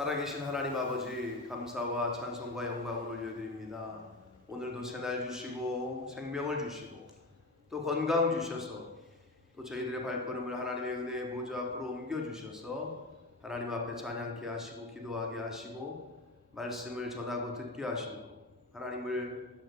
살아계신 하나님 아버지, 감사와 찬송과 영광을 올려드립니다. 오늘도 새날 주시고 생명을 주시고 또 건강 주셔서 또 저희들의 발걸음을 하나님의 은혜의 보좌 앞으로 옮겨주셔서 하나님 앞에 찬양케 하시고 기도하게 하시고 말씀을 전하고 듣게 하시고 하나님을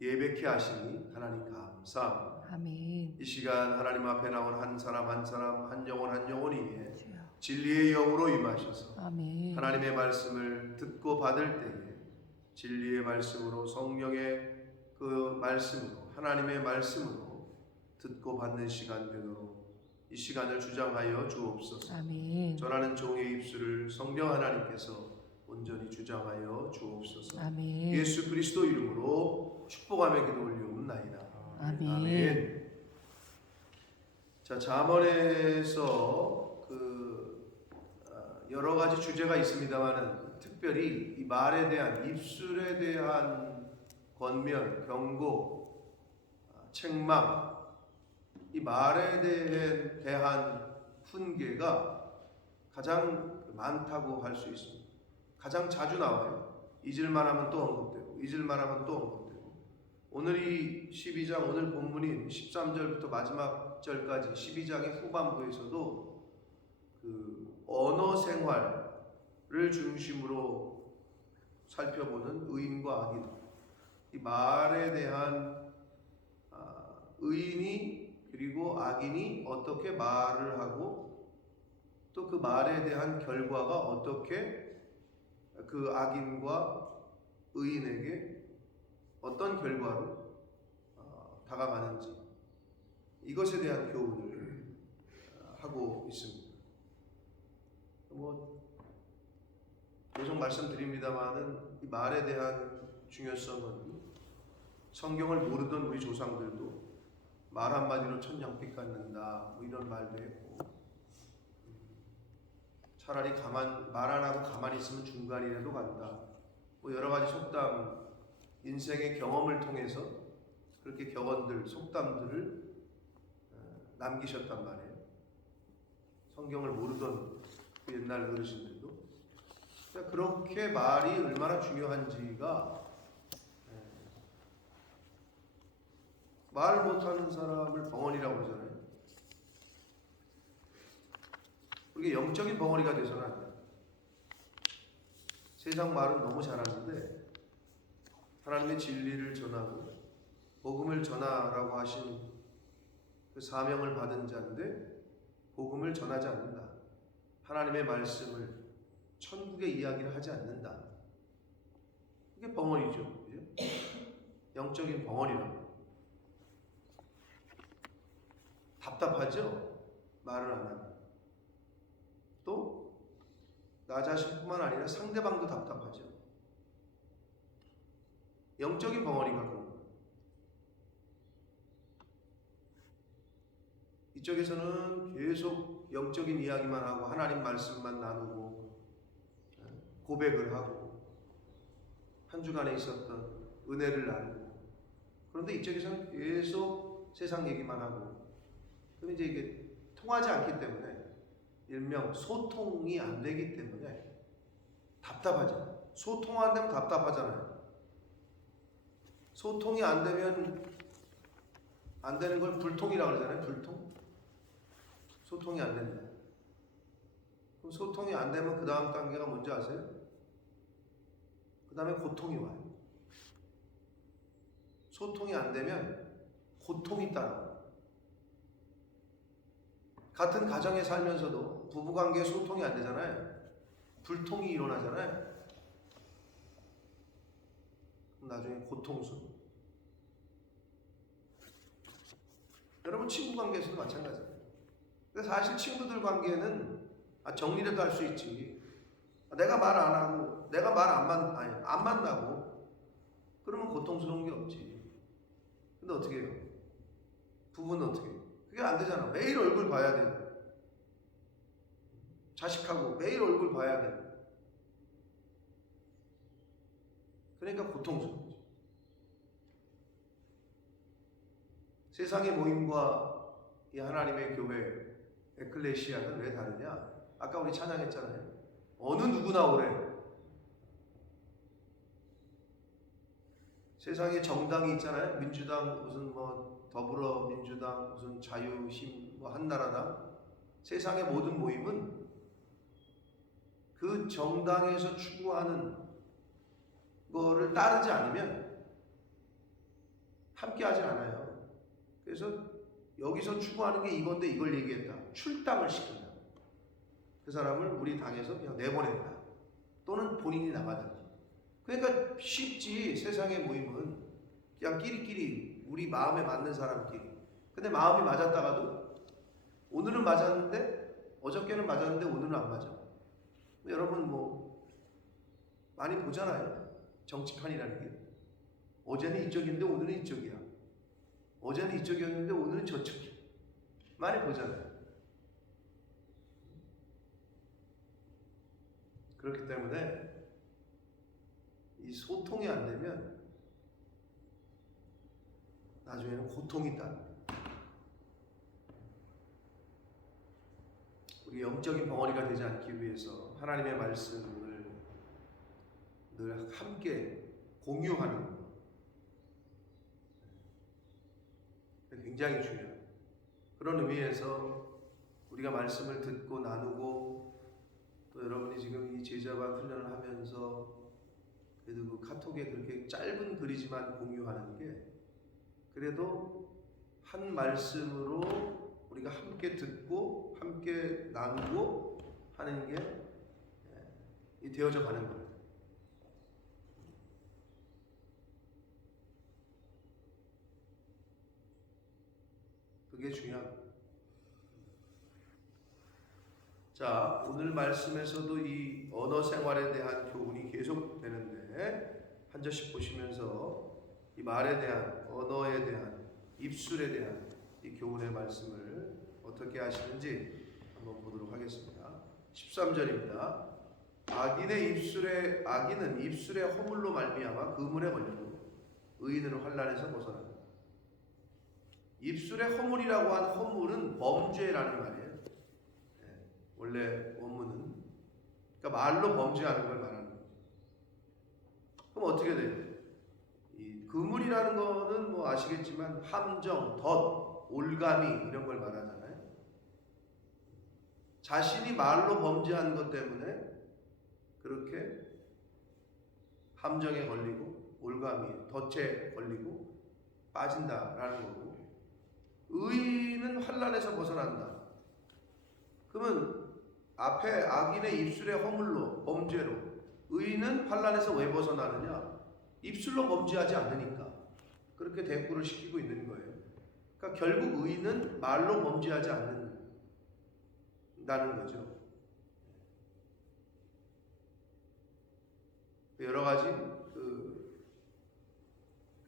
예배케 하시니 하나님 감사합니다. 아멘. 이 시간 하나님 앞에 나온 한 사람 한 사람, 한 영혼 한 영혼이 주여. 진리의 영으로 임하셔서 아멘. 하나님의 말씀을 듣고 받을 때에 진리의 말씀으로, 성령의 그 말씀으로, 하나님의 말씀으로 듣고 받는 시간 되도록 이 시간을 주장하여 주옵소서. 아멘. 전하는 종의 입술을 성령 하나님께서 온전히 주장하여 주옵소서. 아멘. 예수 그리스도 이름으로 축복하며 기도 올리옵나이다. 아멘. 자, 잠언에서 여러 가지 주제가 있습니다만은 특별히 이 말에 대한, 입술에 대한 권면, 경고, 책망, 이 말에 대한 훈계가 가장 많다고 할 수 있습니다. 가장 자주 나와요. 잊을만 하면 또 언급되고, 잊을만 하면 또 언급되고. 오늘 이 12장, 오늘 본문인 13절부터 마지막 절까지 12장의 후반부에서도 그 언어 생활을 중심으로 살펴보는 의인과 악인, 이 말에 대한 의인이 그리고 악인이 어떻게 말을 하고 또 그 말에 대한 결과가 어떻게 그 악인과 의인에게 어떤 결과로 다가가는지, 이것에 대한 교훈을 하고 있습니다. 계속 말씀드립니다만은 이 말에 대한 중요성은 성경을 모르던 우리 조상들도 말 한마디로 천냥빚 갚는다 이런 말도 했고, 차라리 말 안 하고 가만히 있으면 중간이라도 간다, 여러 가지 속담, 인생의 경험을 통해서 그렇게 격언들, 속담들을 남기셨단 말이에요. 성경을 모르던 그 옛날 어르신들도. 그렇게 말이 얼마나 중요한지가, 말 못하는 사람을 벙어리라고 그러잖아요. 그게 영적인 벙어리가 돼서는 안 돼요. 세상 말은 너무 잘하는데 하나님의 진리를 전하고 복음을 전하라고 하신 그 사명을 받은 자인데 복음을 전하지 않는다, 하나님의 말씀을, 천국의 이야기를 하지 않는다, 그게 벙어리죠. 그죠? 영적인 벙어리라고. 답답하죠? 말을 안 하면. 또 나 자신뿐만 아니라 상대방도 답답하죠. 영적인 벙어리가 그런 거예요. 이쪽에서는 계속 영적인 이야기만 하고 하나님 말씀만 나누고 고백을 하고 한 주간에 있었던 은혜를 나누고, 그런데 이쪽에서는 계속 세상 얘기만 하고, 그럼 이제 이게 통하지 않기 때문에, 일명 소통이 안 되기 때문에 답답하잖아요. 소통 안 되면 답답하잖아요. 소통이 안 되면, 안 되는 걸 불통이라고 그러잖아요. 불통. 소통이 안 된다. 그럼 소통이 안 되면 그 다음 단계가 뭔지 아세요? 그 다음에 고통이 와요. 소통이 안 되면 고통이 따라와요. 같은 가정에 살면서도 부부관계에 소통이 안 되잖아요. 불통이 일어나잖아요. 그럼 나중에 고통스러워. 여러분 친구 관계에서도 마찬가지예요. 근데 사실 친구들 관계는 정리라도 할 수 있지. 내가 말 안 하고, 내가 말 안 만나고, 그러면 고통스러운 게 없지. 근데 어떻게 해요? 부부는 어떻게 해요? 그게 안 되잖아. 매일 얼굴 봐야 되고, 자식하고 매일 얼굴 봐야 되고, 그러니까 고통스러워지. 세상의 모임과 이 하나님의 교회, 에클레시아는 왜 다르냐? 아까 우리 찬양했잖아요. 어느 누구나 오래. 세상에 정당이 있잖아요. 민주당 무슨 뭐 더불어민주당 무슨 자유힘 뭐 한나라당. 세상의 모든 모임은 그 정당에서 추구하는 거를 따르지 않으면 함께하지 않아요. 그래서 여기서 추구하는 게 이건데 이걸 얘기했다. 출당을 시킨다. 그 사람을 우리 당에서 그냥 내보낸다. 또는 본인이 나가든지. 그러니까 쉽지. 세상의 모임은 그냥 끼리끼리 우리 마음에 맞는 사람끼리. 근데 마음이 맞았다가도 오늘은 맞았는데 어저께는 맞았는데 오늘은 안 맞아. 여러분 뭐 많이 보잖아요. 정치판이라는 게. 어제는 이쪽인데 오늘은 이쪽이야. 어제는 이쪽이었는데 오늘은 저쪽이야. 많이 보잖아요. 그렇기 때문에 이 소통이 안 되면 나중에는 고통이 있다. 우리 영적인 벙어리가 되지 않기 위해서 하나님의 말씀을 늘 함께 공유하는 것 굉장히 중요해요. 그런 의미에서 우리가 말씀을 듣고 나누고 또 여러분이 지금 이 제자반 훈련을 하면서 그래도 그 카톡에 그렇게 짧은 글이지만 공유하는 게 그래도 한 말씀으로 우리가 함께 듣고 함께 나누고 하는 게 되어져 가는 거예요. 그게 중요합니다. 자, 오늘 말씀에서도 이 언어 생활에 대한 교훈이 계속 되는데 한 절씩 보시면서 이 말에 대한, 언어에 대한, 입술에 대한 이 교훈의 말씀을 어떻게 하시는지 한번 보도록 하겠습니다. 13절입니다. 악인은 입술의 허물로 말미암아 그물에 걸리고 의인은 환난에서 벗어난다. 입술의 허물이라고 하는 허물은 범죄라는 말이에요. 원래 원문은 그러니까 말로 범죄하는 걸 말하는 거죠. 그럼 어떻게 돼요? 이 그물이라는 거는 뭐 아시겠지만 함정, 덫, 올가미 이런 걸 말하잖아요. 자신이 말로 범죄한 것 때문에 그렇게 함정에 걸리고 올가미, 덫에 걸리고 빠진다라는 거고, 의인은 환난에서 벗어난다. 그러면 앞에 악인의 입술의 허물로 범죄로, 의인은 환난에서 왜 벗어나느냐? 입술로 범죄하지 않으니까 그렇게 대꾸를 시키고 있는 거예요. 그러니까 결국 의인은 말로 범죄하지 않는다는 거죠. 여러 가지 그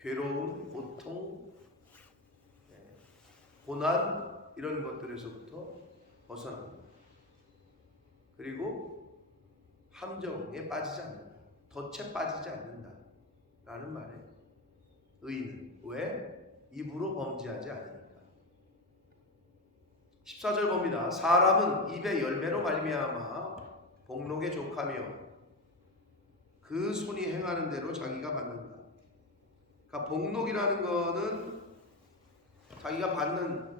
괴로움, 고통, 고난 이런 것들에서부터 벗어납니다. 그리고 함정에 빠지지 않는다. 덫에 빠지지 않는다. 라는 말이에요. 의인은. 왜? 입으로 범죄하지 않으니까. 14절 봅니다. 사람은 입의 열매로 말미암아 복록에 족하며 그 손이 행하는 대로 자기가 받는다. 그러니까 복록이라는 거는 자기가 받는,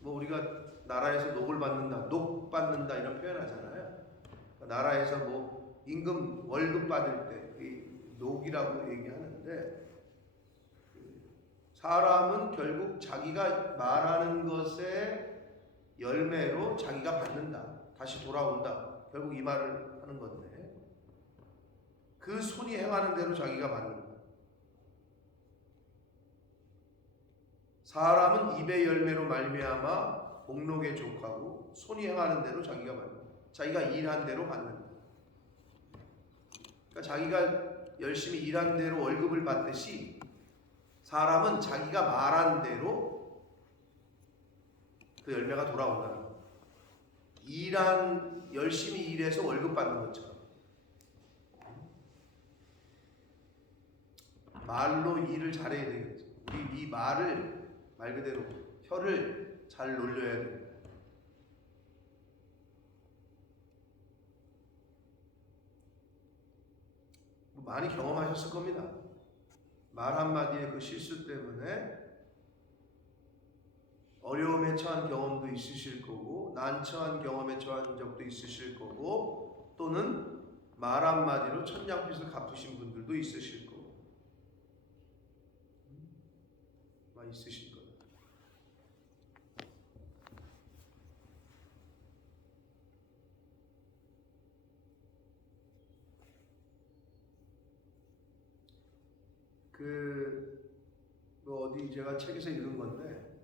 뭐 우리가 나라에서 녹을 받는다, 녹 받는다 이런 표현 하잖아요. 나라에서 뭐 임금 월급 받을 때 녹이라고 얘기하는데, 사람은 결국 자기가 말하는 것의 열매로 자기가 받는다. 다시 돌아온다. 결국 이 말을 하는 건데, 그 손이 행하는 대로 자기가 받는다. 사람은 입의 열매로 말미암아 복록에 족하고 손이 행하는 대로 자기가 받는다. 자기가 일한 대로 받는다. 그러니까 자기가 열심히 일한 대로 월급을 받듯이 사람은 자기가 말한 대로 그 열매가 돌아온다는 거예요. 열심히 일해서 월급 받는 것처럼 말로 일을 잘해야 되겠죠. 우리 이 말을 말 그대로 혀를 잘 놀려야 됩니다. 많이 경험하셨을 겁니다. 말 한마디의 그 실수 때문에 어려움에 처한 경험도 있으실 거고, 난처한 경험에 처한 적도 있으실 거고, 또는 말 한마디로 천냥빚을 갚으신 분들도 있으실 거고, 많이 있으실 거예요. 뭐 어디 제가 책에서 읽은 건데,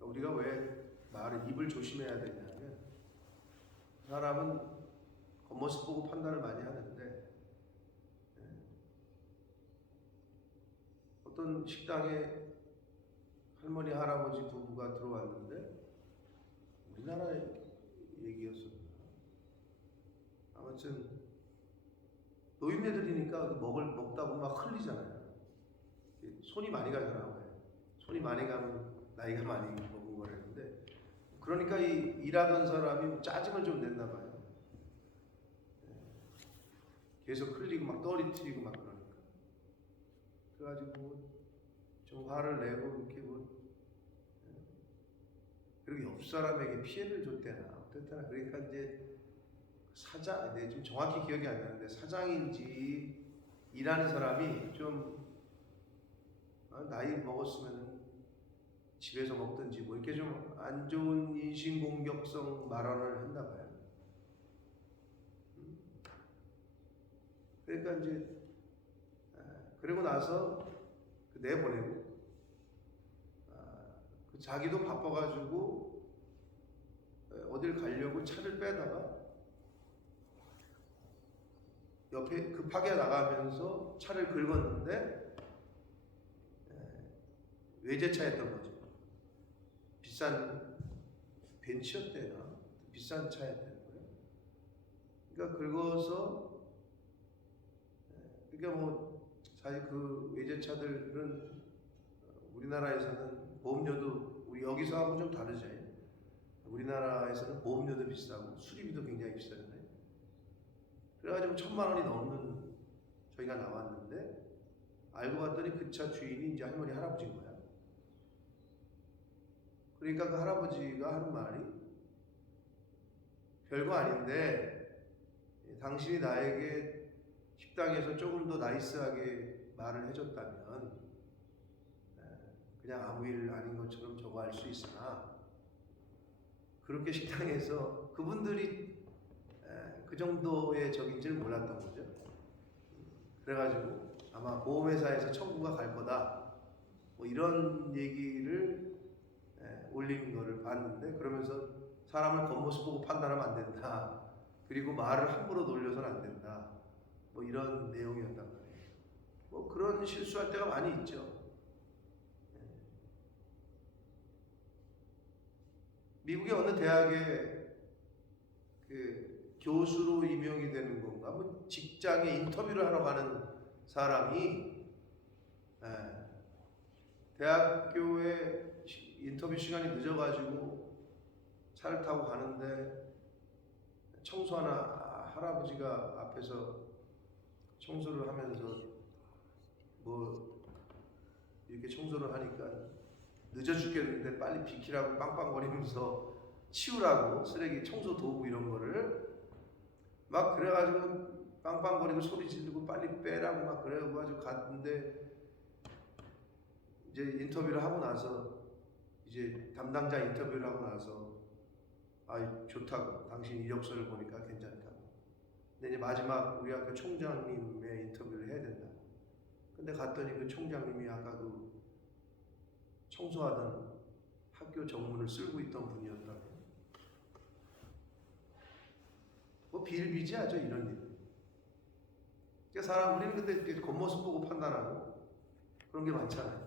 우리가 왜 말을 입을 조심해야 되냐면, 사람은 겉모습 보고 판단을 많이 하는데, 어떤 식당에 할머니 할아버지 부부가 들어왔는데, 우리나라의 얘기였었나? 아무튼 노인네들이니까 먹다 보면 막 흘리잖아요. 손이 많이 가잖아요. 손이 많이 가면 나이가 많이 먹은 거라는데, 그러니까 이 일하던 사람이 짜증을 좀 냈나 봐요. 계속 흘리고 막 떨어뜨리고 막 그러니까. 그래가지고 좀 화를 내고 이렇게 그리고 옆 사람에게 피해를 줬대나 어땠다나. 그러니까 이제 사장, 네, 지금 정확히 기억이 안 나는데 사장인지 일하는 사람이 좀 나이 먹었으면 집에서 먹든지 뭐 이렇게 좀 안 좋은 인신공격성 발언을 했나 봐요. 그러니까 이제 그리고 나서 내보내고, 자기도 바빠가지고 어딜 가려고 차를 빼다가 옆에 급하게 나가면서 차를 긁었는데 외제차였던 거죠. 비싼 벤츠였대나 비싼 차였다는 거예요. 그러니까 긁어서, 그러니까 뭐 사실 그 외제차들은 우리나라에서는 보험료도 우리 여기서 하고 좀 다르죠. 우리나라에서는 보험료도 비싸고 수리비도 굉장히 비싸잖아요. 그래가지고 1,000만 원이 넘는 저희가 나왔는데, 알고 봤더니 그 차 주인이 이제 할머니 할아버지인 거야. 그러니까 그 할아버지가 하는 말이, 별거 아닌데 당신이 나에게 식당에서 조금 더 나이스하게 말을 해줬다면 그냥 아무 일 아닌 것처럼 저거 할 수 있으나, 그렇게 식당에서 그분들이 그 정도의 적인지를 몰랐던 거죠. 그래가지고 아마 보험회사에서 청구가 갈 거다 뭐 이런 얘기를 올린 거를 봤는데, 그러면서 사람을 겉모습 보고 판단하면 안 된다, 그리고 말을 함부로 놀려서는 안 된다, 뭐 이런 내용이었단 말이에요. 뭐 그런 실수할 때가 많이 있죠. 미국의 어느 대학에 그 교수로 임용이 되는 건가, 뭐 직장에 인터뷰를 하러 가는 사람이 대학교에 인터뷰 시간이 늦어가지고 차를 타고 가는데 청소하는 할아버지가 앞에서 청소를 하면서 뭐 이렇게 청소를 하니까 늦어 죽겠는데 빨리 비키라고 빵빵거리면서 치우라고, 쓰레기 청소 도구 이런 거를 막 그래가지고 빵빵거리고 소리 지르고 빨리 빼라고 막 그래가지고 갔는데, 이제 인터뷰를 하고 나서, 이제 담당자 인터뷰를 하고 나서 좋다고, 당신 이력서를 보니까 괜찮다고. 근데 이제 마지막 우리 학교 총장님의 인터뷰를 해야 된다. 근데 갔더니 그 총장님이 아까 그 청소하던 학교 정문을 쓸고 있던 분이었다고. 뭐 비일비재하죠, 이런 일. 그러니까 우리는 근데 겉모습 보고 판단하고 그런 게 많잖아요.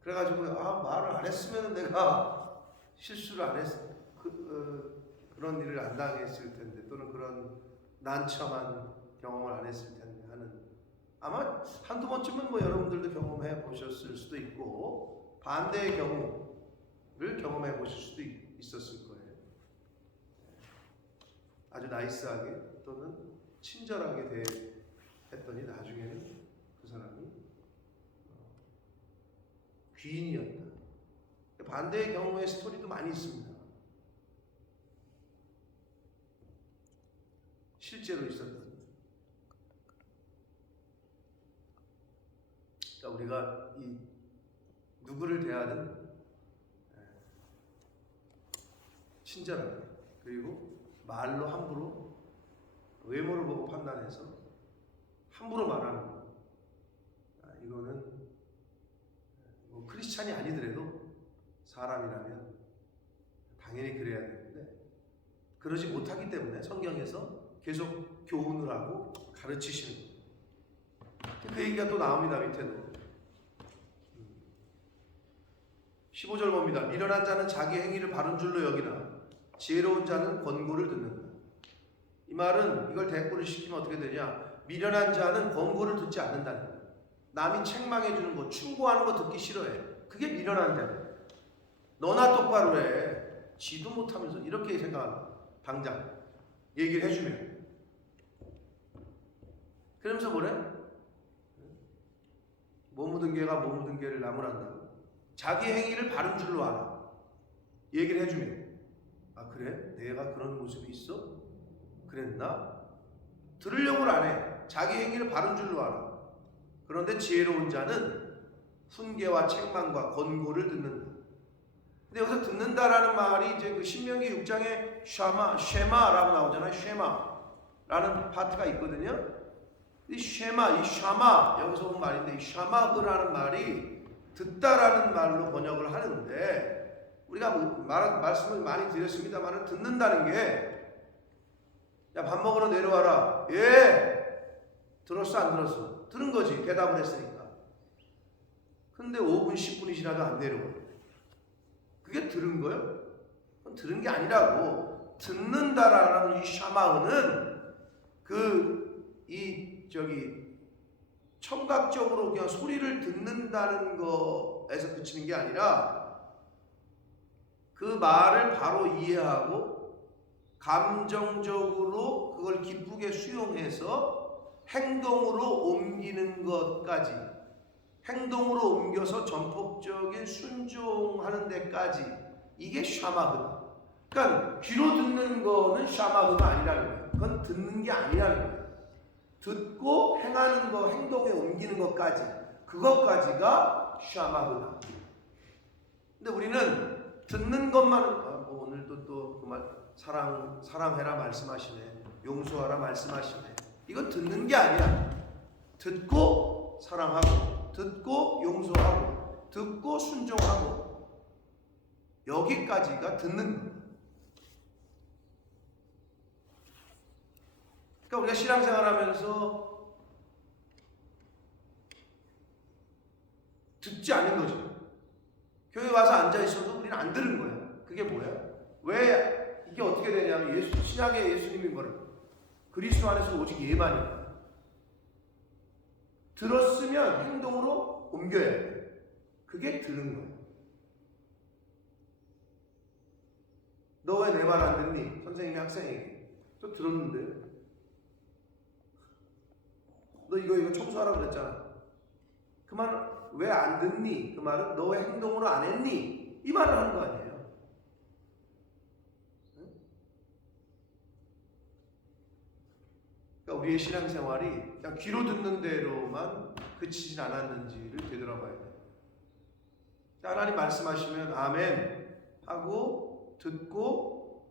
그래가지고 말을 안 했으면 내가 실수를 안 그런 일을 안 당했을 텐데, 또는 그런 난처한 경험을 안 했을 텐데 하는, 아마 한두 번쯤은 뭐 여러분들도 경험해 보셨을 수도 있고, 반대의 경우를 경험해 보실 수도 있었을 거예요. 아주 나이스하게 또는 친절하게 했더니 나중에는 그 사람이 귀인이었다. 반대의 경우의 스토리도 많이 있습니다. 실제로 있었던. 그러니까 우리가 이 누구를 대하든 친절하게, 그리고 말로 함부로, 외모를 보고 판단해서 함부로 말하는 거, 이거는 뭐 크리스찬이 아니더라도 사람이라면 당연히 그래야 되는데, 그러지 못하기 때문에 성경에서 계속 교훈을 하고 가르치시는 거예요. 그 얘기가 또 나옵니다. 밑에도 15절 봅니다. 미련한 자는 자기 행위를 바른 줄로 여기나 지혜로운 자는 권고를 듣는다. 이 말은, 이걸 대꾸를 시키면 어떻게 되냐, 미련한 자는 권고를 듣지 않는다는 거예요. 남이 책망해 주는 거, 충고하는 거 듣기 싫어해. 그게 미련한 자예요. 너나 똑바로 해. 지도 못하면서 이렇게 생각한다. 당장 얘기를 해주면. 그러면서 뭐래? 못 묻은 개가 못 묻은 개를 나무란다. 자기 행위를 바른 줄로 알아. 얘기를 해주면, 아 그래? 내가 그런 모습이 있어? 그랬나? 들으려고 안 해. 자기 행위를 바른 줄로 알아. 그런데 지혜로운 자는 훈계와 책망과 권고를 듣는다. 근데 여기서 듣는다라는 말이 이제 그 신명기 6장에 쉐마라고 나오잖아요. 쉐마라는 파트가 있거든요. 이 샤마, 여기서 온 말인데, 이 샤마흐라는 말이 듣다라는 말로 번역을 하는데, 우리가 말씀을 많이 드렸습니다만, 듣는다는 게, 야, 밥 먹으러 내려와라. 예! 들었어, 안 들었어? 들은 거지. 대답을 했으니까. 근데 5분, 10분이 지나도 안 내려와. 그게 들은 거예요? 그건 들은 게 아니라고. 듣는다라는 이 샤마흐는 청각적으로 그냥 소리를 듣는다는 거에서 그치는 게 아니라, 그 말을 바로 이해하고 감정적으로 그걸 기쁘게 수용해서 행동으로 옮기는 것까지, 행동으로 옮겨서 전폭적인 순종하는 데까지, 이게 샤마흐다. 그러니까 귀로 듣는 거는 샤마흐가 아니라는 거예요. 그건 듣는 게 아니라는 거예요. 듣고 행하는 거, 행동에 옮기는 것까지, 그것까지가 샤마흐다. 근데 우리는 듣는 것만, 뭐 오늘도 또 그 말, 사랑해라 말씀하시네, 용서하라 말씀하시네. 이건 듣는 게 아니야. 듣고 사랑하고, 듣고 용서하고, 듣고 순종하고, 여기까지가 듣는 거야. 그러니까 우리가 신앙생활하면서 듣지 않는 거죠. 교회 와서 앉아 있어도 우리는 안 들은 거예요. 그게 뭐야? 왜 이게 어떻게 되냐면, 신약의 예수님이 뭐래? 그리스도 안에서 오직 예만이야. 들었으면 행동으로 옮겨야 돼. 그게 들은 거예요. 너 왜 내 말 안 듣니? 선생님이 학생에게. 또 들었는데. 너 이거 청소하라고 그랬잖아. 그 말 왜 안 듣니? 그 말은 너 왜 행동으로 안 했니? 이 말을 하는 거 아니에요. 그러니까 우리의 신앙생활이 그냥 귀로 듣는 대로만 그치진 않았는지를 되돌아봐야 돼요. 하나님 말씀하시면 아멘 하고 듣고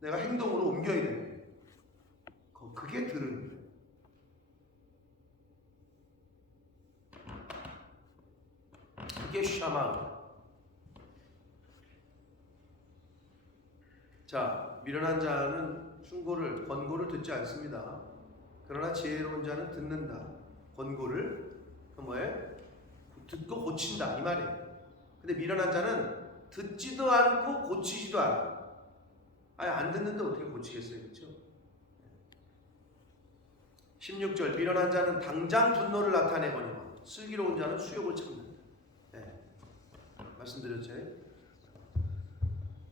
내가 행동으로 옮겨야 돼요. 그게 들은 거예요. 그게 샤마. 자, 미련한 자는 권고를 듣지 않습니다. 그러나 지혜로운 자는 듣는다. 권고를 듣고 고친다 이 말이에요. 근데 미련한 자는 듣지도 않고 고치지도 않아. 아예 안 듣는데 어떻게 고치겠어요, 그렇죠? 16절, 미련한 자는 당장 분노를 나타내거니와 슬기로운 자는 수욕을 참는다. 네. 말씀드렸죠?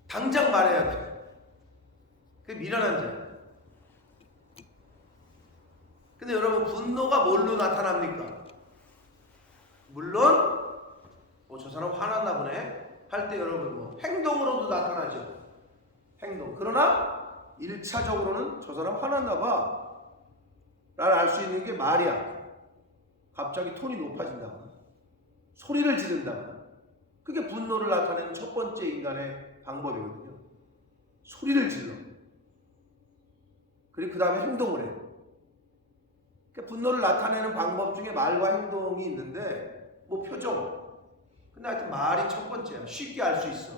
당장 말해야 돼. 그게 미련한 자. 근데 여러분 분노가 뭘로 나타납니까? 물론 저 사람 화났나 보네 할 때 여러분 뭐 행동으로도 나타나죠. 행동. 그러나 1차적으로는 저 사람 화났나 봐 라를 알 수 있는 게 말이야. 갑자기 톤이 높아진다거나 소리를 지른다거나 그게 분노를 나타내는 첫 번째 인간의 방법이거든요. 소리를 질러. 그리고 그 다음에 행동을 해. 그러니까 분노를 나타내는 방법 중에 말과 행동이 있는데 뭐 표정. 근데 하여튼 말이 첫 번째야. 쉽게 알 수 있어.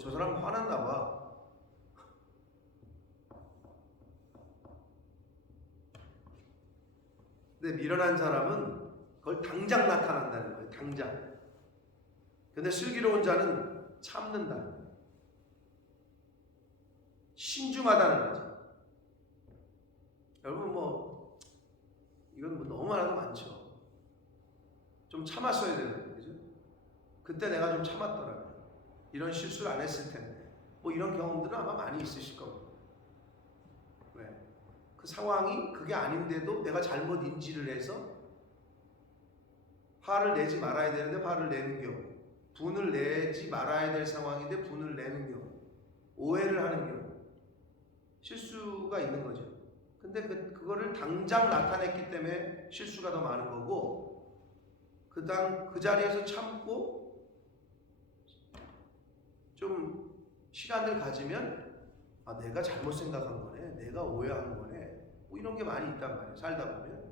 저 사람 화났나 봐. 근데 미련한 사람은 그걸 당장 나타난다는 거예요. 당장. 근데 슬기로운 자는 참는다는 거예요. 신중하다는 거죠. 여러분 뭐 이건 뭐 너무 많아도 많죠. 좀 참았어야 되는데, 그죠? 그때 내가 좀 참았더라고요. 이런 실수를 안 했을 텐데. 뭐 이런 경험들은 아마 많이 있으실 겁니다. 왜? 그 상황이 그게 아닌데도 내가 잘못 인지를 해서 화를 내지 말아야 되는데 화를 내는 경우, 분을 내지 말아야 될 상황인데 분을 내는 경우, 오해를 하는 경우, 실수가 있는 거죠. 근데 그거를 당장 나타냈기 때문에 실수가 더 많은 거고, 그 자리에서 참고 좀 시간을 가지면 내가 잘못 생각한 거네, 내가 오해한 거네, 뭐 이런 게 많이 있단 말이에요. 살다 보면.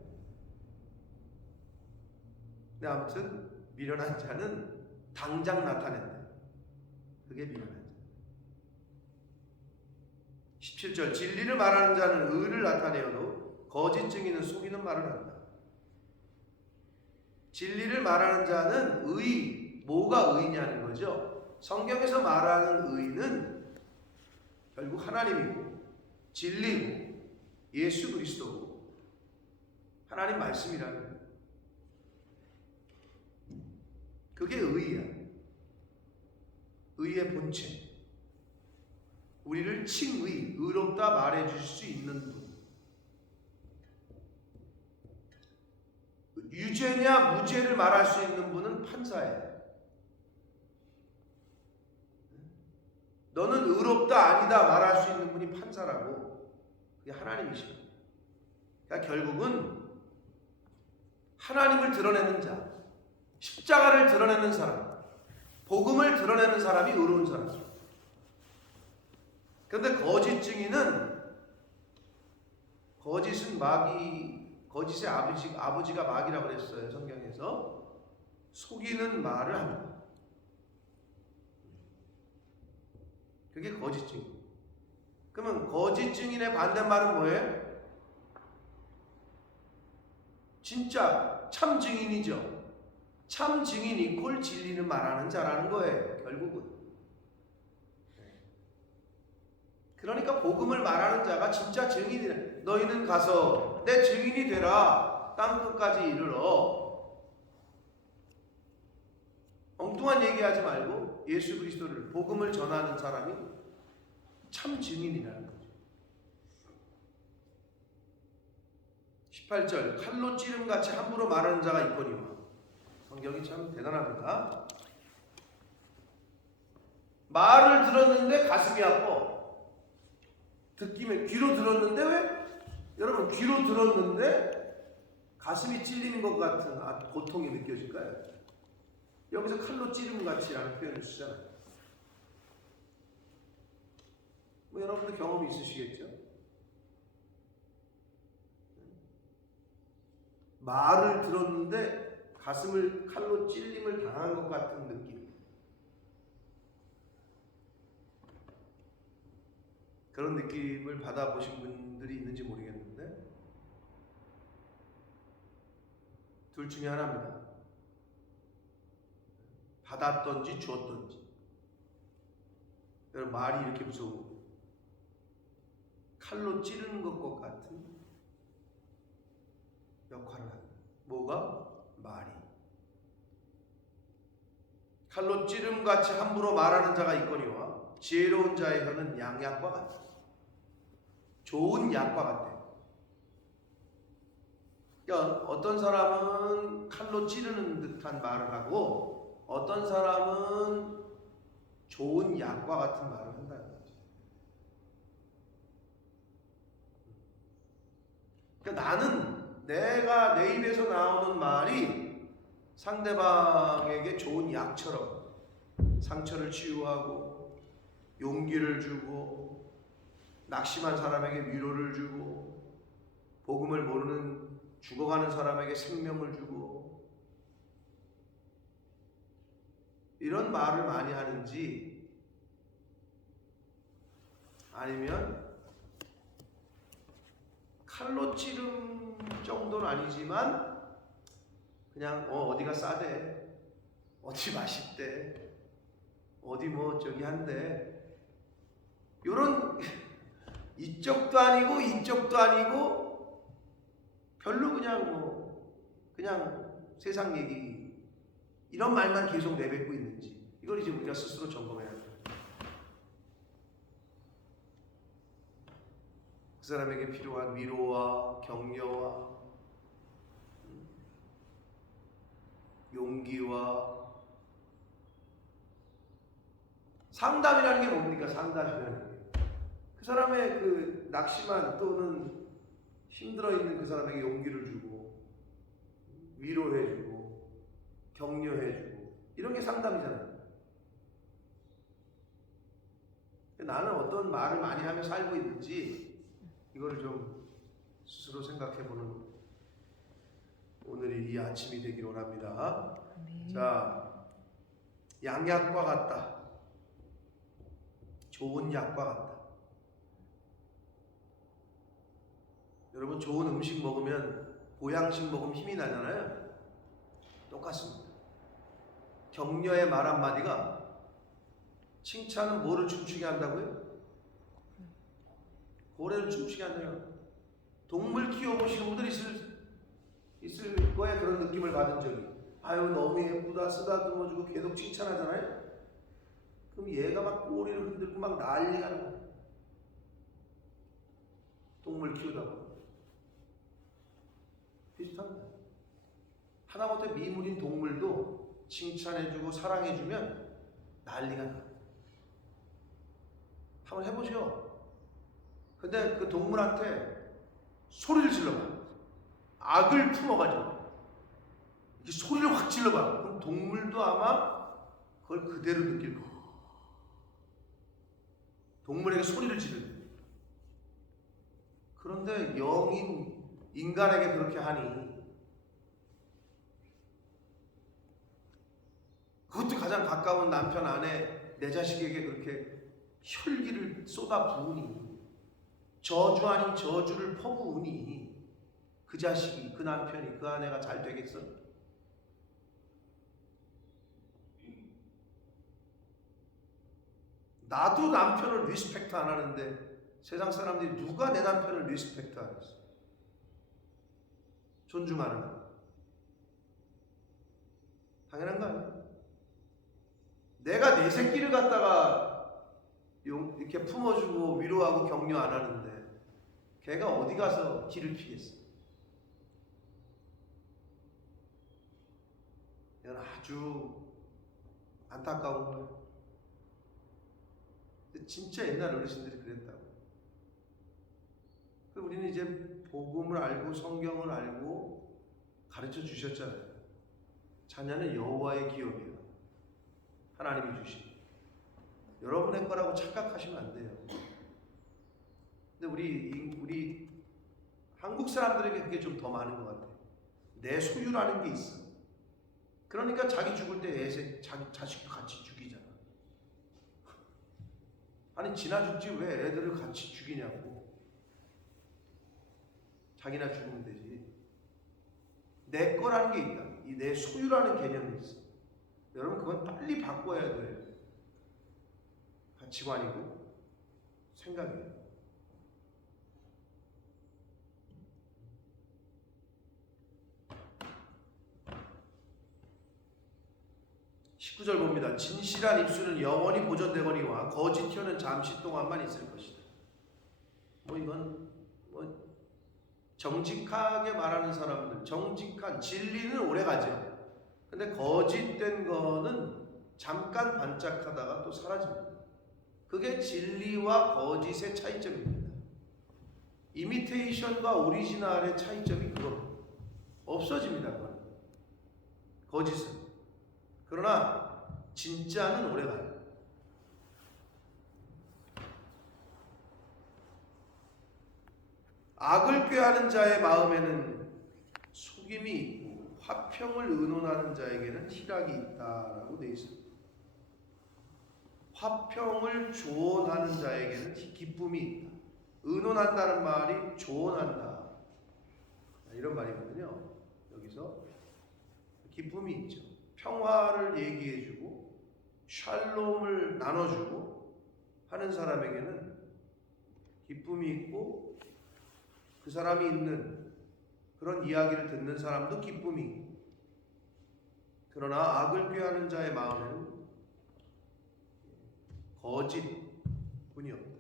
근데 아무튼 미련한 자는 당장 나타낸다. 그게 미련한 자. 17절 진리를 말하는 자는 의를 나타내어도 거짓 증인은 속이는 말을 한다. 진리를 말하는 자는 뭐가 의냐는 거죠. 성경에서 말하는 의는 결국 하나님이고 진리고 예수 그리스도고 하나님 말씀이라는 거예요. 그게 의야. 의의 본체. 우리를 칭의, 의롭다 말해줄 수 있는 분. 유죄냐 무죄를 말할 수 있는 분은 판사예요. 너는 의롭다 아니다 말할 수 있는 분이 판사라고. 그게 하나님이시죠. 그러니까 결국은 하나님을 드러내는 자, 십자가를 드러내는 사람, 복음을 드러내는 사람이 의로운 사람이죠. 그런데 거짓 증인은, 거짓은 거짓의 아버지가 마귀라고 그랬어요. 성경에서. 속이는 말을 합니다. 그게 거짓 증인. 그러면 거짓 증인의 반대말은 뭐예요? 진짜 참 증인이죠. 참 증인 이꼴 진리는 말하는 자라는 거예요. 결국은. 그러니까 복음을 말하는 자가 진짜 증인이래. 너희는 가서 내 증인이 되라. 땅 끝까지 이르러. 엉뚱한 얘기하지 말고 예수 그리스도를, 복음을 전하는 사람이 참 증인이라는 거죠. 18절 칼로 찌름같이 함부로 말하는 자가 있거니와. 성경이 참 대단합니다. 말을 들었는데 가슴이 아파. 듣기면 귀로 들었는데 왜? 여러분 귀로 들었는데 가슴이 찔리는 것 같은 고통이 느껴질까요? 여기서 칼로 찌름같이라는 표현을 쓰잖아요. 뭐 여러분도 경험이 있으시겠죠? 말을 들었는데 가슴을 칼로 찔림을 당한 것 같은 느낌. 그런 느낌을 받아보신 분들이 있는지 모르겠는데 둘 중에 하나입니다. 받았던지 주었던지. 여러분 말이 이렇게 무서워. 칼로 찌르는 것과 같은 역할을 합니다. 뭐가? 말이. 칼로 찌름같이 함부로 말하는 자가 있거니와 지혜로운 자의 혀는 양약과 같다. 좋은 약과 같아요. 그러니까 어떤 사람은 칼로 찌르는 듯한 말을 하고 어떤 사람은 좋은 약과 같은 말을 한다는 거죠. 그러니까 나는 내가 내 입에서 나오는 말이 상대방에게 좋은 약처럼 상처를 치유하고 용기를 주고 낙심한 사람에게 위로를 주고 복음을 모르는 죽어가는 사람에게 생명을 주고 이런 말을 많이 하는지 아니면 칼로 찌름 정도는 아니지만 그냥 어디가 싸대, 어디 맛있대, 어디 뭐 저기 한데 요런 이쪽도 아니고 이쪽도 아니고 별로 그냥 세상 얘기 이런 말만 계속 내뱉고 있는지 이걸 이제 우리가 스스로 점검해야 돼요. 그 사람에게 필요한 위로와 격려와 용기와 상담이라는 게 뭡니까? 상담이라는 게 그 사람의 그 낙심한 또는 힘들어 있는 그 사람에게 용기를 주고 위로해주고 격려해주고 이런 게 상담이잖아요. 나는 어떤 말을 많이 하며 살고 있는지 이거를 좀 스스로 생각해보는 오늘이 이 아침이 되기를 원합니다. 아멘. 자, 양약과 같다. 좋은 약과 같다. 여러분 좋은 음식 먹으면 보양식 먹으면 힘이 나잖아요. 똑같습니다. 격려의 말 한마디가 칭찬은 뭐를 춤추게 한다고요? 고래를 춤추게 한다요. 동물 키워보시는 분들 있을 거에 그런 느낌을 받은 적이. 아유 너무 예쁘다 쓰다듬어주고 계속 칭찬하잖아요. 그럼 얘가 막 꼬리를 흔들고 막 난리가 나요. 동물 키우다 보면 비슷합니다. 하다못해 미물인 동물도 칭찬해주고 사랑해주면 난리가 나요. 한번 해보죠. 근데 그 동물한테 소리를 질러봐. 악을 품어가지고 이렇게 소리를 확 질러봐. 그럼 동물도 아마 그걸 그대로 느낄 거예요. 동물에게 소리를 지르는. 그런데 영인 인간에게 그렇게 하니 그것도 가장 가까운 남편 아내 내 자식에게 그렇게 혈기를 쏟아 부으니 저주 아닌 저주를 퍼부으니 그 자식이 그 남편이 그 아내가 잘 되겠어? 나도 남편을 리스펙트 안 하는데 세상 사람들이 누가 내 남편을 리스펙트 하겠어? 존중하는 당연한 거 아니야? 내가 내 새끼를 갖다가 이렇게 품어주고 위로하고 격려 안 하는데 걔가 어디 가서 기를 피겠어? 이건 아주 안타까운 거예요. 진짜 옛날 어르신들이 그랬다고. 우리는 이제 복음을 알고 성경을 알고 가르쳐 주셨잖아요. 자녀는 여호와의 기업이에요. 하나님이 주신. 여러분의 거라고 착각하시면 안 돼요. 근데 우리 한국 사람들에게 그게 좀 더 많은 것 같아요. 내 소유라는 게 있어. 그러니까 자기 죽을 때 자기 자식도 같이 죽이잖아. 아니 지나 죽지 왜 애들을 같이 죽이냐고. 자기나 죽으면 되지. 내 거라는 게 있다. 이 내 소유라는 개념이 있어. 여러분 그건 빨리 바꿔야 돼요. 가치관이고 생각이에요. 19절 봅니다. 진실한 입술은 영원히 보존되거니와 거짓 혀는 잠시 동안만 있을 것이다. 이건 정직하게 말하는 사람들, 정직한 진리는 오래 가죠. 근데 거짓된 거는 잠깐 반짝하다가 또 사라집니다. 그게 진리와 거짓의 차이점입니다. 이미테이션과 오리지널의 차이점이 그겁니다. 없어집니다. 그건. 거짓은. 그러나 진짜는 오래가요. 악을 꾀하는 자의 마음에는 속임이 있고 화평을 의논하는 자에게는 희락이 있다라고 되어 있습니다. 화평을 조언하는 자에게는 기쁨이 있다. 의논한다는 말이 조언한다, 이런 말이거든요. 여기서 기쁨이 있죠. 평화를 얘기해주고 샬롬을 나눠주고 하는 사람에게는 기쁨이 있고, 그 사람이 있는 그런 이야기를 듣는 사람도 기쁨이 있고, 그러나 악을 꾀하는 자의 마음에는 거짓뿐이 없다.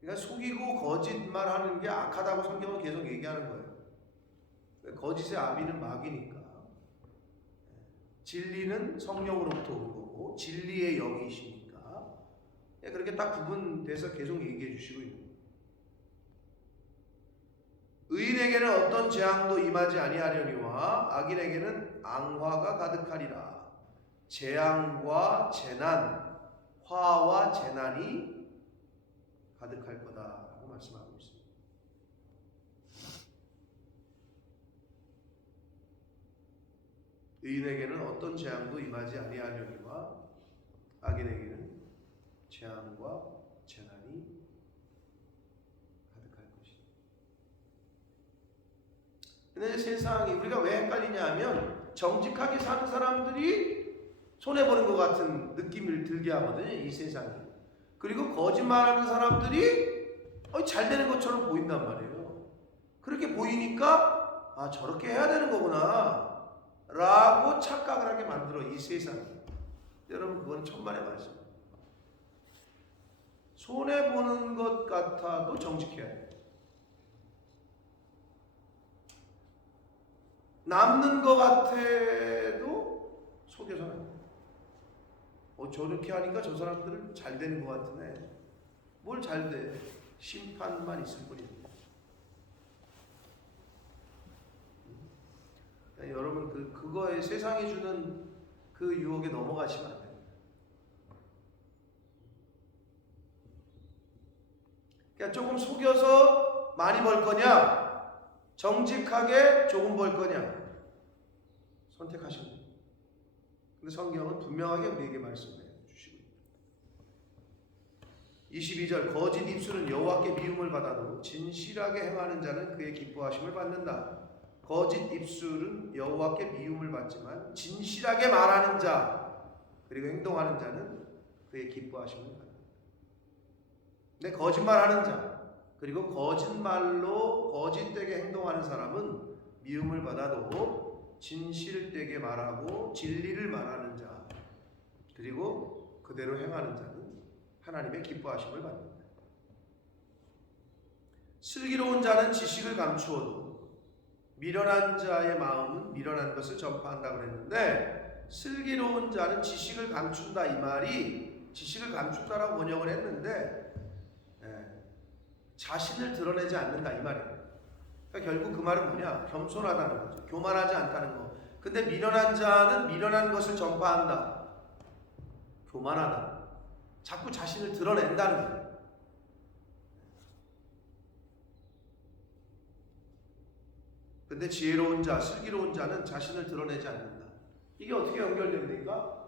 그러니까 속이고 거짓말하는 게 악하다고 성경은 계속 얘기하는 거예요. 거짓의 아비는 마귀니까. 진리는 성령으로부터 온 거고 진리의 영이시니까 그렇게 딱 구분돼서 계속 얘기해 주시고 있는 거예요. 의인에게는 어떤 재앙도 임하지 아니하려니와 악인에게는 앙화가 가득하리라. 재앙과 재난, 화와 재난이 가득할 거다라고 말씀하고 있습니다. 의인에게는 어떤 재앙도 임하지 아니하려니와 악인에게는 재앙과 재난이 가득할 것이다. 근데 세상이 우리가 왜 헷갈리냐 하면 정직하게 사는 사람들이 손해보는 것 같은 느낌을 들게 하거든요, 이 세상이. 그리고 거짓말하는 사람들이 잘 되는 것처럼 보인단 말이에요. 그렇게 보이니까 아, 저렇게 해야 되는 거구나 라고 착각을 하게 만들어, 이 세상이. 여러분, 그건 천만의 말씀. 손해보는 것 같아도 정직해야 돼요. 남는 것 같아도 속여서는 안 돼요. 저렇게 하니까 저 사람들은 잘 되는 것 같으네. 뭘 잘 돼? 심판만 있을 뿐입니다. 그러니까 여러분 그거에 세상이 주는 그 유혹에 넘어가시면 안 됩니다. 그러니까 조금 속여서 많이 벌 거냐, 정직하게 조금 벌 거냐 선택하시면 됩니다. 근데 성경은 분명하게 우리에게 말씀해 주시고, 22절 거짓 입술은 여호와께 미움을 받아도 진실하게 행하는 자는 그의 기뻐하심을 받는다. 거짓 입술은 여호와께 미움을 받지만 진실하게 말하는 자 그리고 행동하는 자는 그의 기뻐하심을 받는다. 근데 거짓말하는 자 그리고 거짓말로 거짓되게 행동하는 사람은 미움을 받아도 진실되게 말하고 진리를 말하는 자 그리고 그대로 행하는 자는 하나님의 기뻐하심을 받는다. 슬기로운 자는 지식을 감추어도 미련한 자의 마음은 미련한 것을 전파한다고 그랬는데, 슬기로운 자는 지식을 감춘다, 이 말이 지식을 감춘다라고 번역을 했는데 자신을 드러내지 않는다, 이 말이에요. 그러니까 결국 그 말은 뭐냐? 겸손하다는 거죠. 교만하지 않다는 거. 근데 미련한 자는 미련한 것을 전파한다. 교만하다. 자꾸 자신을 드러낸다는 거예요. 근데 지혜로운 자, 슬기로운 자는 자신을 드러내지 않는다. 이게 어떻게 연결됩니까?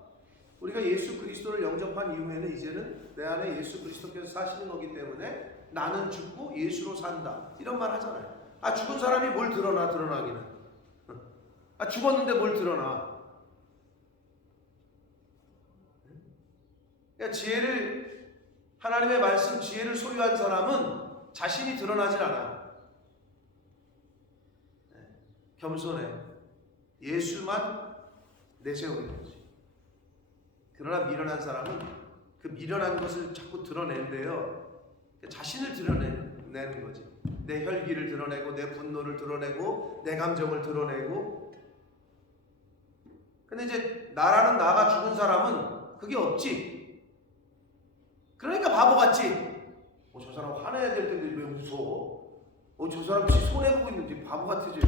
우리가 예수 그리스도를 영접한 이후에는 이제는 내 안에 예수 그리스도께서 사시는 거기 때문에 나는 죽고 예수로 산다, 이런 말 하잖아요. 아, 죽은 사람이 뭘 드러나, 드러나기는. 아, 죽었는데 뭘 드러나. 그러니까 지혜를, 하나님의 말씀 지혜를 소유한 사람은 자신이 드러나질 않아. 겸손해. 예수만 내세우는 거지. 그러나 미련한 사람은 그 미련한 것을 자꾸 드러낸대요. 자신을 드러내는 거지. 내 혈기를 드러내고 내 분노를 드러내고 내 감정을 드러내고. 근데 이제 나라는 나가 죽은 사람은 그게 없지. 그러니까 바보같이 저 사람 화내야 될 텐데 왜 웃어? 저 사람 지 손해보고 있는데 바보같이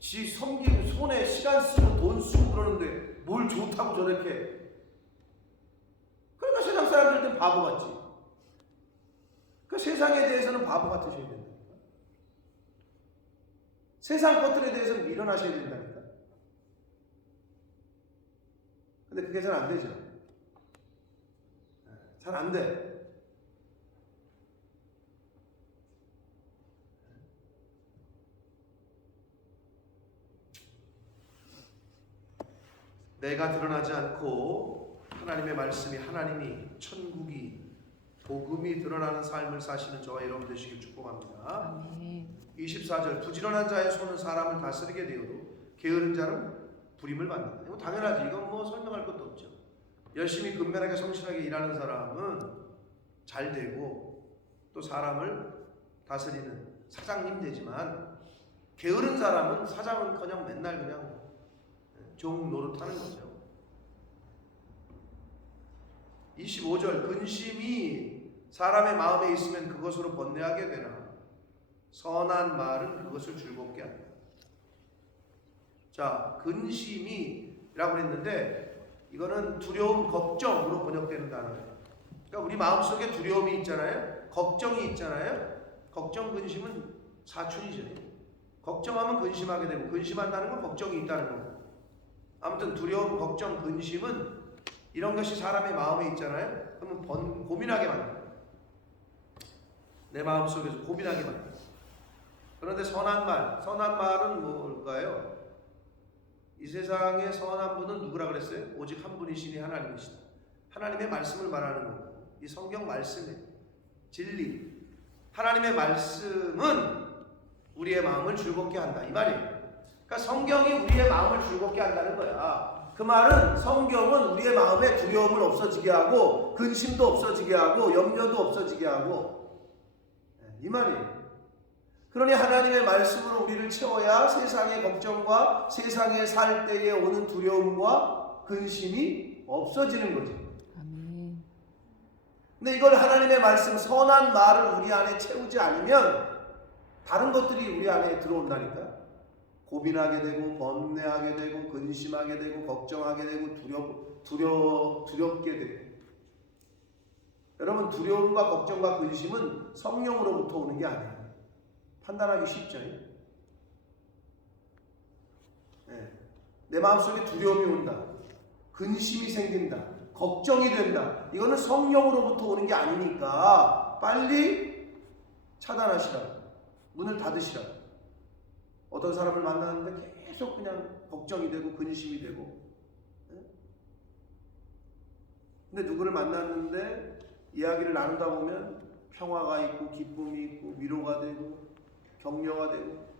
지 섬기고 손에 시간 쓰고 돈 쓰고 그러는데 뭘 좋다고 저렇게. 그러니까 세상 사람들한테 바보같지. 그 세상에 대해서는 바보 같으셔야 된다니까. 세상 것들에 대해서는 밀어나셔야 된다니까. 근데 그게 잘 안 되죠. 잘 안 돼. 내가 드러나지 않고 하나님의 말씀이, 하나님이, 천국이, 복음이 드러나는 삶을 사시는 저와 여러분 되시길 축복합니다. 아멘. 24절 부지런한 자의 손은 사람을 다스리게 되어도 게으른 자는 부림을 받는다. 이거 당연하지. 이건 뭐 설명할 것도 없죠. 열심히 근면하게 성실하게 일하는 사람은 잘 되고 또 사람을 다스리는 사장님 되지만, 게으른 사람은 사장은커녕 맨날 그냥 종 노릇하는 거죠. 25절 근심이 사람의 마음에 있으면 그것으로 번뇌하게 되나 선한 말은 그것을 즐겁게 한다. 자, 근심이라고 했는데 이거는 두려움, 걱정으로 번역되는 단어예요. 그러니까 우리 마음속에 두려움이 있잖아요. 걱정이 있잖아요. 걱정, 근심은 사춘이죠. 걱정하면 근심하게 되고 근심한다는 건 걱정이 있다는 거고. 아무튼 두려움, 걱정, 근심은 이런 것이 사람의 마음에 있잖아요. 그러면 고민하게 만든다. 내 마음속에서 고민하게 만든다. 그런데 선한 말은 뭘까요? 이 세상에 선한 분은 누구라 그랬어요? 오직 한 분이시니 하나님이시다. 하나님의 말씀을 말하는 거고, 이 성경 말씀의 진리, 하나님의 말씀은 우리의 마음을 즐겁게 한다 이 말이에요. 그러니까 성경이 우리의 마음을 즐겁게 한다는 거야. 그 말은 성경은 우리의 마음에 두려움을 없어지게 하고 근심도 없어지게 하고 염려도 없어지게 하고 이 말이에요. 그러니 하나님의 말씀으로 우리를 채워야 세상의 걱정과 세상에 살 때에 오는 두려움과 근심이 없어지는 거죠. 아멘. 근데 이걸 하나님의 말씀, 선한 말을 우리 안에 채우지 않으면 다른 것들이 우리 안에 들어온다니까. 고민하게 되고 번뇌하게 되고 근심하게 되고 걱정하게 되고 두렵게 되고. 여러분, 두려움과 걱정과 근심은 성령으로부터 오는 게 아니에요. 판단하기 쉽죠. 네. 내 마음속에 두려움이 온다, 근심이 생긴다, 걱정이 된다. 이거는 성령으로부터 오는 게 아니니까 빨리 차단하시라. 문을 닫으시라. 어떤 사람을 만나는데 계속 그냥 걱정이 되고 근심이 되고. 근데 누구를 만났는데 이야기를 나누다 보면 평화가 있고 기쁨이 있고 위로가 되고 격려가 되고.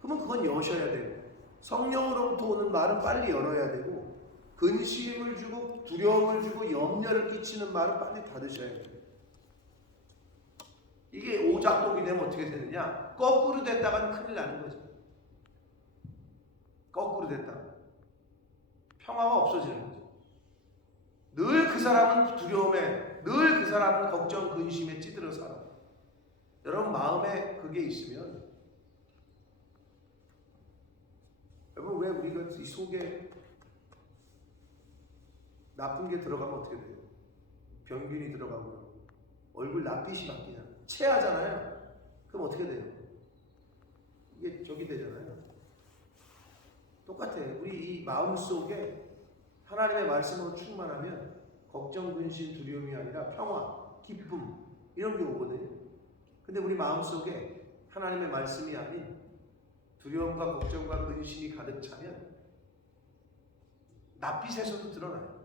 그러면 그건 여셔야 돼요. 성령으로부터 오는 말은 빨리 열어야 되고, 근심을 주고 두려움을 주고 염려를 끼치는 말은 빨리 닫으셔야 돼요. 이게 오작동이 되면 어떻게 되느냐? 거꾸로 됐다가는 큰일 나는 거죠. 거꾸로 됐다가 평화가 없어지는 거죠. 늘 그 사람은 두려움에, 늘 그 사람은 걱정, 근심에 찌들어 살아. 여러분 마음에 그게 있으면, 여러분 왜 우리가 이 속에 나쁜 게 들어가면 어떻게 돼요? 병균이 들어가고 얼굴 낯빛이 바뀌냐? 체하잖아요. 그럼 어떻게 돼요? 이게 저기 되잖아요. 똑같아요. 우리 이 마음 속에 하나님의 말씀으로 충만하면 걱정, 근심, 두려움이 아니라 평화, 기쁨 이런 게 오거든요. 근데 우리 마음 속에 하나님의 말씀이 아닌 두려움과 걱정과 근심이 가득 차면 낯빛에서도 드러나요.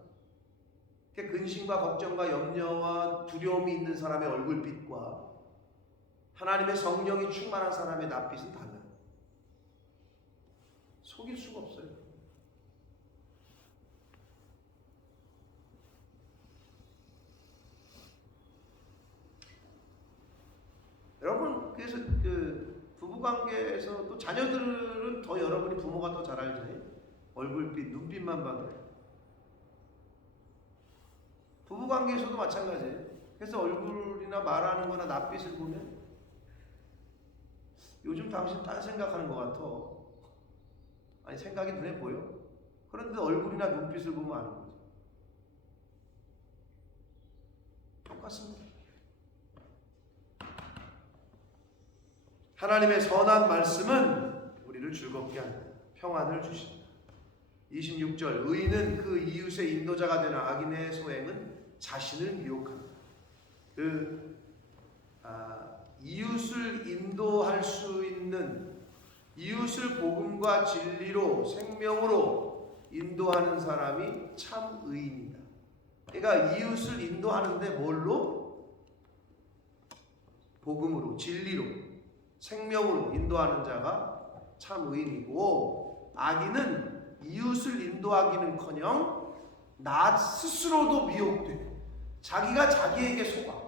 근심과 걱정과 염려와 두려움이 있는 사람의 얼굴빛과 하나님의 성령이 충만한 사람의 낯빛은 달라요. 속일 수가 없어요. 여러분, 부부관계에서 또 자녀들은 더 여러분이 부모가 더 잘 알죠. 얼굴빛, 눈빛만 봐도. 부부관계에서도 마찬가지예요. 그래서 얼굴이나 말하는 거나 낯빛을 보면 요즘 당신 딴 생각하는 것 같아. 아니 생각이 눈에 보여. 그런데 얼굴이나 눈빛을 보면 아는 거죠. 똑같습니다. 하나님의 선한 말씀은 우리를 즐겁게 한다. 평안을 주신다. 26절 의인은 그 이웃의 인도자가 되는 악인의 소행은 자신을 미혹한다. 이웃을 인도할 수 있는, 이웃을 복음과 진리로 생명으로 인도하는 사람이 참 의인이다. 그러니까 이웃을 인도하는데 뭘로? 복음으로, 진리로, 생명으로 인도하는 자가 참 의인이고, 악인은 이웃을 인도하기는커녕 나 스스로도 미혹돼. 자기가 자기에게 속아.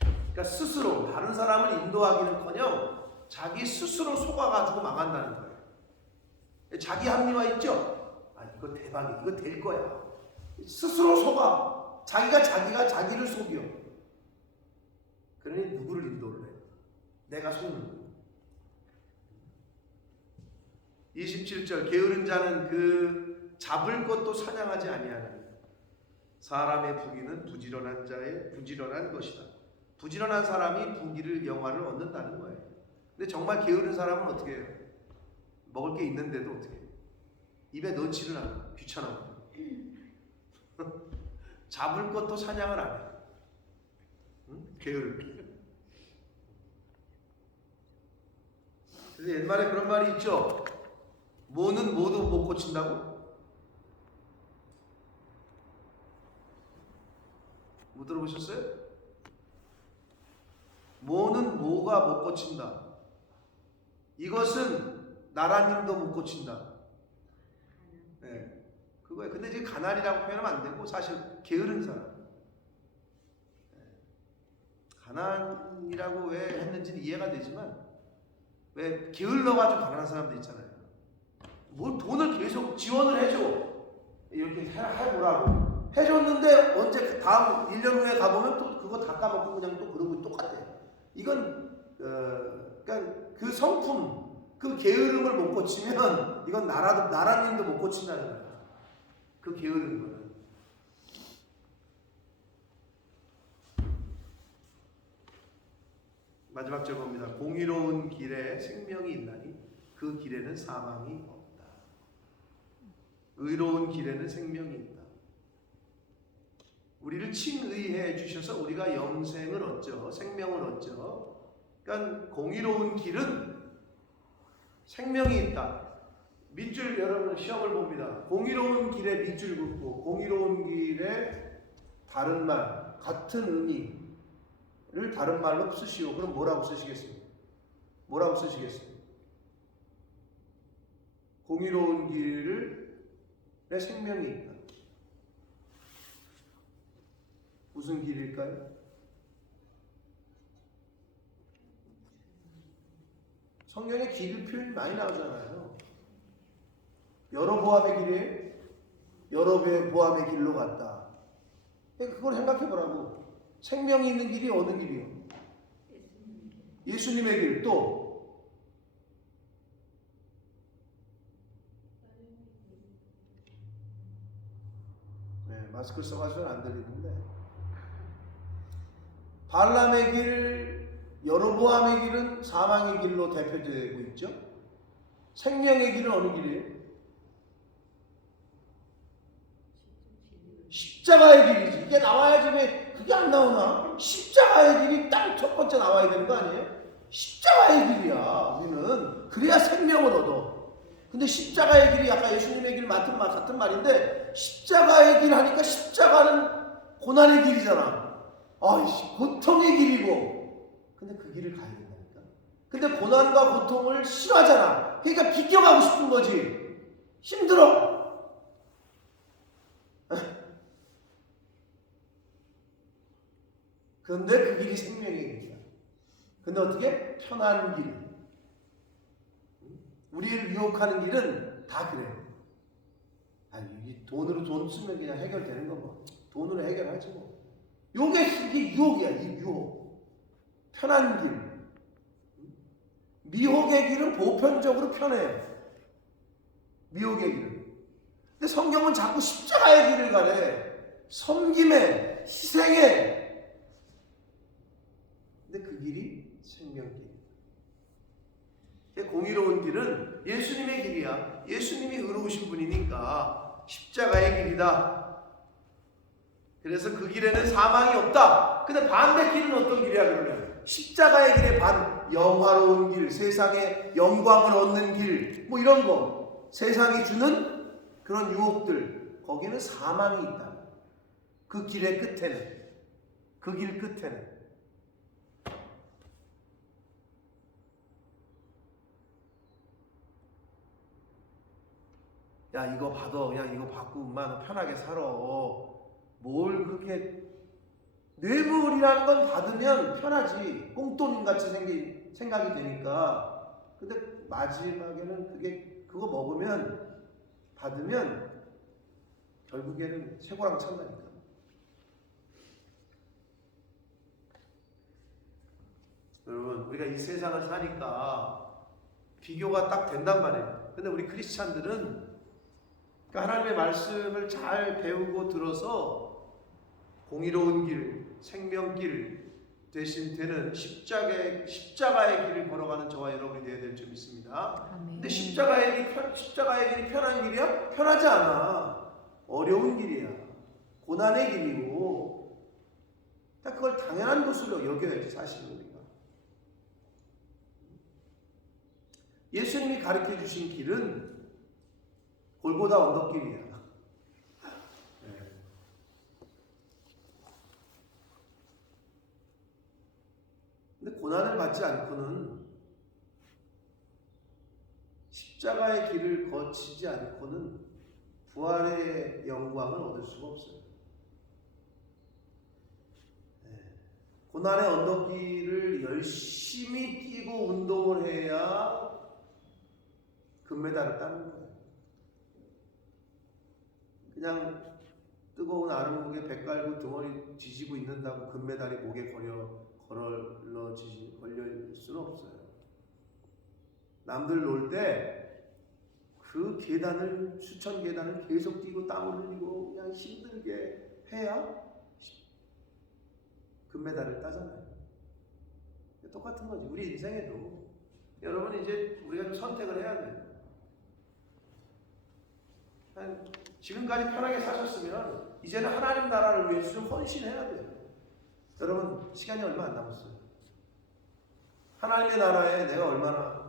그러니까 스스로 다른 사람을 인도하기는커녕 자기 스스로 속아가지고 망한다는 거예요. 자기 합리화 있죠? 아 이거 대박이야, 이거 될 거야. 스스로 속아. 자기가 자기를 속여. 그러니 누구를 인도를 해? 내가 속는 거야. 27절 게으른 자는 그 잡을 것도 사냥하지 아니하느니라. 사람의 부귀는 부지런한 자의 부지런한 것이다. 부지런한 사람이 부귀를 영화를 얻는다는 거예요. 근데 정말 게으른 사람은 어떻게 해요? 먹을 게 있는데도 어떻게 해요? 입에 넣지를 않아. 귀찮아. 잡을 것도 사냥을 안 해. 응? 게으르게. 그래서 옛말에 그런 말이 있죠. 모는 모두 못 고친다고? 못 들어보셨어요? 모는 모가 못 고친다. 이것은 나라님도 못 고친다. 네, 그거예요. 근데 이제 가난이라고 표현하면 안 되고 사실 게으른 사람. 네. 가난이라고 왜 했는지는 이해가 되지만 왜 게을러가지고 가난한 사람들 있잖아요. 뭘 돈을 계속 지원을 해줘. 이렇게 해보라고. 해줬는데 언제 다음 1년 후에 가보면 또 그거 다 까먹고 그냥 또 그러고 똑같아. 이건 그러니까 그 성품, 그 게으름을 못 고치면 이건 나라님도 못 고친다는 거야. 그 게으른 거는. 마지막 절입니다. 공의로운 길에 생명이 있나니 그 길에는 사망이 없다. 의로운 길에는 생명이 있다. 우리를 칭의해 주셔서 우리가 영생을 얻죠. 생명을 얻죠. 그러니까 공의로운 길은 생명이 있다. 밑줄 여러분 시험을 봅니다. 공의로운 길에 밑줄 긋고 공의로운 길에 다른 말, 같은 의미를 다른 말로 쓰시오. 그럼 뭐라고 쓰시겠습니까? 뭐라고 쓰시겠습니까? 공의로운 길에 생명이 있다. 무슨 길일까요? 성경에 길 표현이 많이 나오잖아요. 여로보암의 길에 여로보암의 길로 갔다. 그걸 생각해 보라고. 생명이 있는 길이 어느 길이요? 예수님의 길. 또 네, 마스크 써가지고는 안 들리는데 발람의 길, 여로보암의 길은 사망의 길로 대표되고 있죠. 생명의 길은 어느 길이에요? 십자가의 길이지. 이게 나와야지. 왜 그게 안 나오나? 십자가의 길이 딱 첫 번째 나와야 되는 거 아니에요? 십자가의 길이야. 우리는 그래야 생명을 얻어. 근데 십자가의 길이 아까 예수님의 길 같은 말인데 십자가의 길 하니까 십자가는 고난의 길이잖아. 아이씨, 고통의 길이고. 근데 그 길을 가야 된다니까. 근데 고난과 고통을 싫어하잖아. 그러니까 비껴가고 싶은 거지. 힘들어. 그런데 그 길이 생명의 길이야. 근데 어떻게? 편한 길. 우리를 유혹하는 길은 다 그래. 이 돈으로 돈 쓰면 그냥 해결되는 거 뭐. 돈으로 해결하지 뭐. 이게 유혹이야. 이 유혹. 편한 길. 미혹의 길은 보편적으로 편해요. 미혹의 길은. 근데 성경은 자꾸 십자가의 길을 가래. 섬김에, 희생에. 근데 그 길이 생명길. 공의로운 길은 예수님의 길이야. 예수님이 의로우신 분이니까 십자가의 길이다. 그래서 그 길에는 사망이 없다. 근데 반대 길은 어떤 길이야 그러면? 십자가의 길의 반, 영화로운 길, 세상에 영광을 얻는 길, 뭐 이런 거, 세상이 주는 그런 유혹들, 거기는 사망이 있다. 그 길의 끝에는, 그 길 끝에는. 야 이거 받아, 야 이거 받고 엄마 편하게 살아. 뭘 그렇게, 뇌물이라는 건 받으면 편하지, 꽁돈같이 생각이 되니까. 근데 마지막에는 그거 먹으면, 받으면 결국에는 쇠고랑 찬다니까. 여러분, 우리가 이 세상을 사니까 비교가 딱 된단 말이에요. 근데 우리 크리스찬들은 하나님의 말씀을 잘 배우고 들어서 공의로운 길, 생명길 대신 되는 십자가의 길을 걸어가는 저와 여러분이 되어야 될 점 있습니다. 근데 십자가의 길이 편한 길이야? 편하지 않아. 어려운 길이야. 고난의 길이고, 딱 그걸 당연한 것으로 여겨야지 사실은 우리가. 예수님이 가르쳐 주신 길은 골고다 언덕길이야. 근데 고난을 받지 않고는, 십자가의 길을 거치지 않고는 부활의 영광을 얻을 수가 없어요. 고난의 언덕길을 열심히 뛰고 운동을 해야 금메달을 따는 거예요. 그냥 뜨거운 아랫목에 배 깔고 덩어리 뒤지고 있는다고 금메달이 목에 걸릴 수는 없어요. 남들 놀 때 그 계단을, 수천 계단을 계속 뛰고 땀을 흘리고 그냥 힘들게 해야 금메달을 따잖아요. 똑같은 거지. 우리 인생에도 여러분, 이제 우리가 좀 선택을 해야 돼요. 지금까지 편하게 사셨으면 이제는 하나님 나라를 위해서 좀 헌신해야 돼요. 여러분, 시간이 얼마 안 남았어요. 하나님의 나라에 내가 얼마나,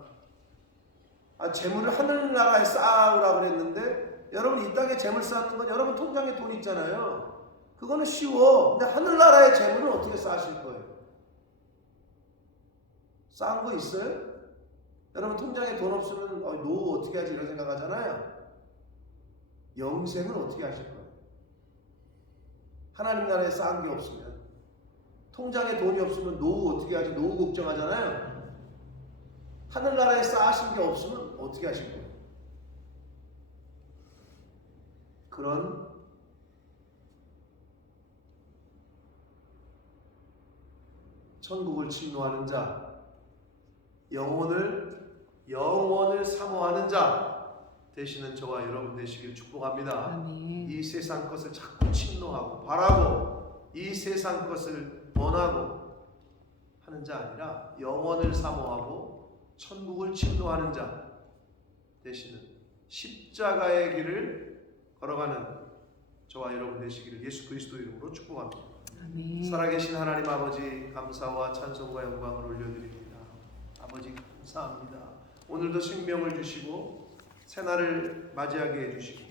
재물을 하늘나라에 쌓으라고 그랬는데, 여러분 이 땅에 재물 쌓는 건 여러분 통장에 돈 있잖아요. 그거는 쉬워. 근데 하늘나라의 재물은 어떻게 쌓으실 거예요? 쌓은 거 있어요? 여러분 통장에 돈 없으면 노후 어떻게 하지 이런 생각하잖아요. 영생은 어떻게 하실 거예요? 하나님 나라에 쌓은 게 없으면, 통장에 돈이 없으면 노후 어떻게 하지? 노후 걱정하잖아요. 하늘나라에 쌓으신 게 없으면 어떻게 하실 거예요? 그런 천국을 침노하는 자, 영원을 사모하는 자 되시는 저와 여러분 되시길 축복합니다. 아멘. 이 세상 것을 자꾸 침노하고 바라고 이 세상 것을 원하고 하는 자 아니라 영원을 사모하고 천국을 침노하는 자 되시는 십자가의 길을 걸어가는 저와 여러분 되시기를 예수 그리스도 이름으로 축복합니다. 아멘. 살아계신 하나님 아버지, 감사와 찬송과 영광을 올려드립니다. 아버지 감사합니다. 오늘도 생명을 주시고 새날을 맞이하게 해주시고,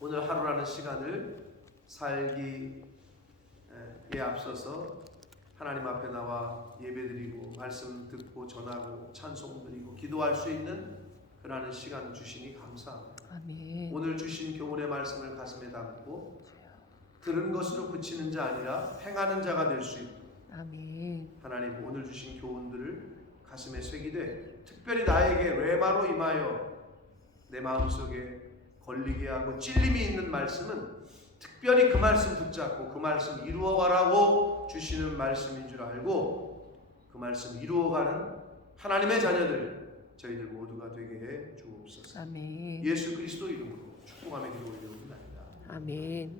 오늘 하루라는 시간을 살기에 앞서서 하나님 앞에 나와 예배드리고 말씀 듣고 전하고 찬송드리고 기도할 수 있는 그러한 시간 주시니 감사합니다. 아멘. 오늘 주신 교훈의 말씀을 가슴에 담고 들은 것으로 그치는 자 아니라 행하는 자가 될 수 있도록 아멘. 하나님 오늘 주신 교훈들을 가슴에 새기되 특별히 나에게 레마로 임하여 내 마음속에 걸리게 하고 찔림이 있는 말씀은 특별히 그 말씀 붙잡고 그 말씀 이루어가라고 주시는 말씀인 줄 알고 그 말씀 이루어가는 하나님의 자녀들 저희들 모두가 되게 해 주옵소서. 아멘. 예수 그리스도 이름으로 축복하며 기도 올려옵니다. 아멘.